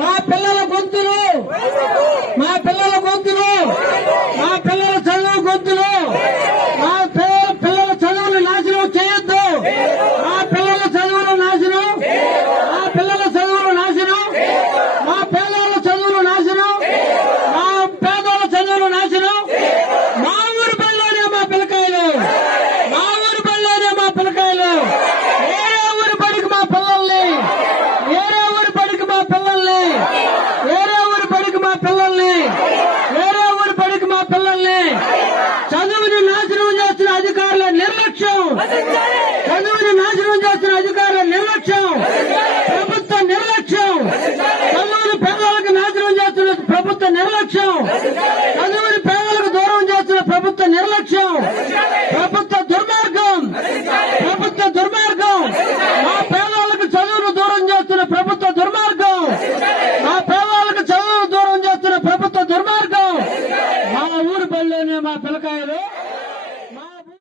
మా పిల్లల గొంతులు మా పిల్లల గొంతులు మా పిల్లల చదువు గొంతులు మా పిల్లల చదువులు నాశనం చేయొద్దు. మా పిల్లల చదువులు నాశనం మా పిల్లల చదువులు నాశనం మా పేదల చదువులు నాశనం మా పేదల చదువులు నాశనం. మా ఊరి బడిలోనే మా పిల్లకాయలు మా ఊరి బడిలోనే మా పిల్లకాయలు వేరే ఊరి బడికి మా పిల్లల్ని వేరే ఊరి బడికి మా పిల్లల్ని వేరే ఊరి బడికి మా పిల్లల్ని వేరే ఊరి బడికి మా పిల్లల్ని చదువుని నాశనం చేస్తున్న అధికారుల నిర్లక్ష్యం చదువుని నాశనం చేస్తున్న అధికారుల నిర్లక్ష్యం ప్రభుత్వ నిర్లక్ష్యం చదువుని పేదలకు నాశనం చేస్తున్న ప్రభుత్వ నిర్లక్ష్యం చదువుని పేదలకు దూరం చేస్తున్న ప్రభుత్వ నిర్లక్ష్యం ప్రభుత్వ దుర్మార్గం ప్రభుత్వ దుర్మార్గం మా పేదలకు చదువును దూరం చేస్తున్న ప్రభుత్వ దుర్మార్గం మా పేదలకు చదువును దూరం చేస్తున్న ప్రభుత్వ దుర్మార్గం. మా ఊరి బడిలోనే మా పిల్లకాయలు